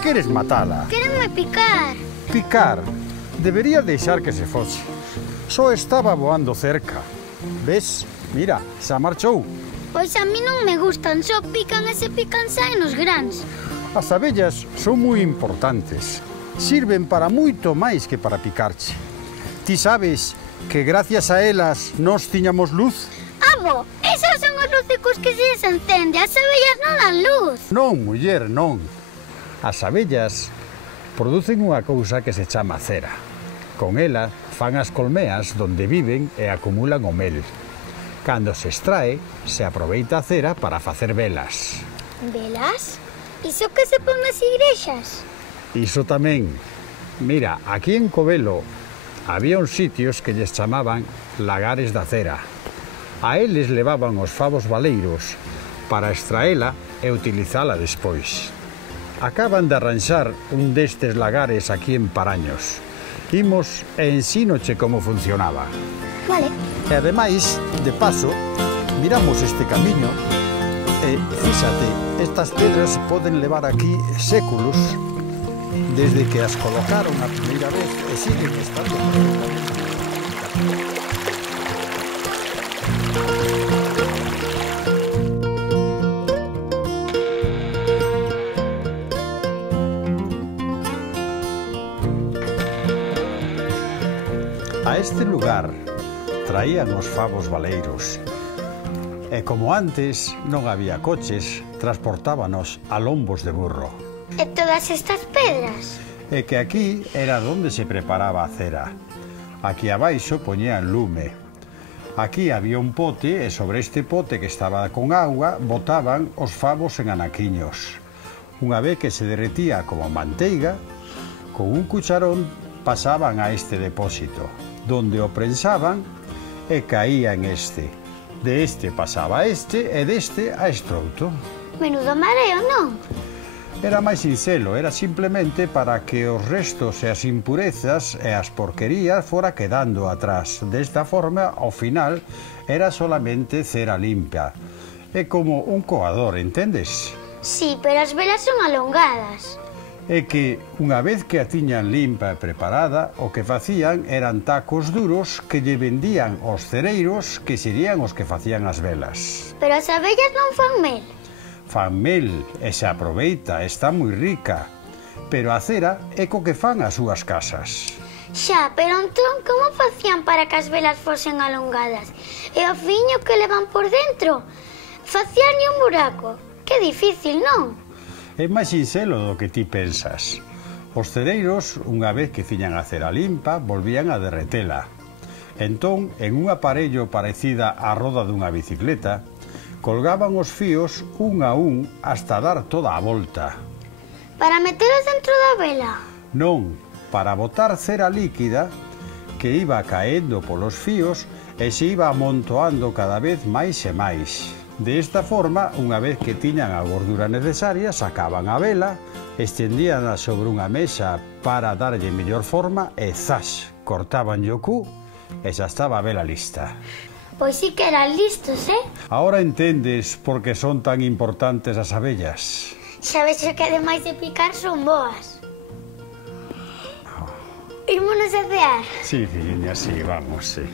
queres matala? Quérenme picar. Picar. Debería deixar que se fose. Só estaba voando cerca. Ves? Mira, xa marchou. Pois a mí non me gustan, só pican e se pican saen os grans. As abellas son moi importantes. Sirven para moito máis que para picarche. Ti sabes que gracias a elas nós tiñamos luz? Abo, esos son os lucicos que se desencende, as abellas non dan luz. Non, muller, non. As abellas producen unha cousa que se chama cera. Con ela fan as colmeas donde viven e acumulan o mel. Cando se extrae, se aproveita a cera para facer velas. Velas? Iso que se pon nas igrexas? Iso tamén. Mira, aquí en Covelo había uns sitios que lles chamaban lagares da cera. A eles levaban os favos baleiros para extraela e utilizala despois. Acaban de arranxar un destes lagares aquí en Paraños. Imos e ensínoche como funcionaba. Vale. E ademais, de paso, miramos este camiño e, fíxate, estas pedras poden levar aquí séculos desde que as colocaron a primeira vez e siguen estando. A este lugar traían os favos baleiros e como antes non había coches, transportábanos a lombos de burro. E todas estas pedras? E que aquí era onde se preparaba a cera. Aquí abaixo poñían lume. Aquí había un pote e sobre este pote que estaba con agua botaban os favos en anaquiños. Unha vez que se derretía como manteiga, con un cucharón pasaban a este depósito, donde o prensaban e caía en este. De este pasaba a este e deste a este outro. Menudo mareo, non? Era máis sincero, era simplemente para que os restos e as impurezas e as porquerías fora quedando atrás. Desta forma, ao final, era solamente cera limpia. É como un coador, entendes? Sí, pero as velas son alongadas. É que, unha vez que a tiñan limpa e preparada, o que facían eran tacos duros que lle vendían aos cereiros que serían os que facían as velas. Pero as abellas non fan mel. Fan mel e se aproveita, está moi rica. Pero a cera é co que fan as súas casas. Xa, pero entón como facían para que as velas fosen alongadas? E o fiño que levan por dentro? Facíanlle un buraco. Que difícil, non? É máis sincero do que ti pensas. Os cereiros, unha vez que tiñan a cera limpa, volvían a derretela. Entón, en un aparello parecida á roda dunha bicicleta, colgaban os fíos un a un hasta dar toda a volta. Para metelos dentro da vela? Non, para botar cera líquida que iba caendo polos fíos e se iba amontoando cada vez máis e máis. De esta forma, unha vez que tiñan a gordura necesaria, sacaban a vela, estendíanla sobre unha mesa para darlle mellor forma e zas, cortaban o cu e xa estaba a vela lista. Pois sí que eran listos, eh? Ahora entendes por que son tan importantes as abellas. Sabes que ademais de picar son boas. Ímonos a cear. Sí, filliña, sí, vamos, sí.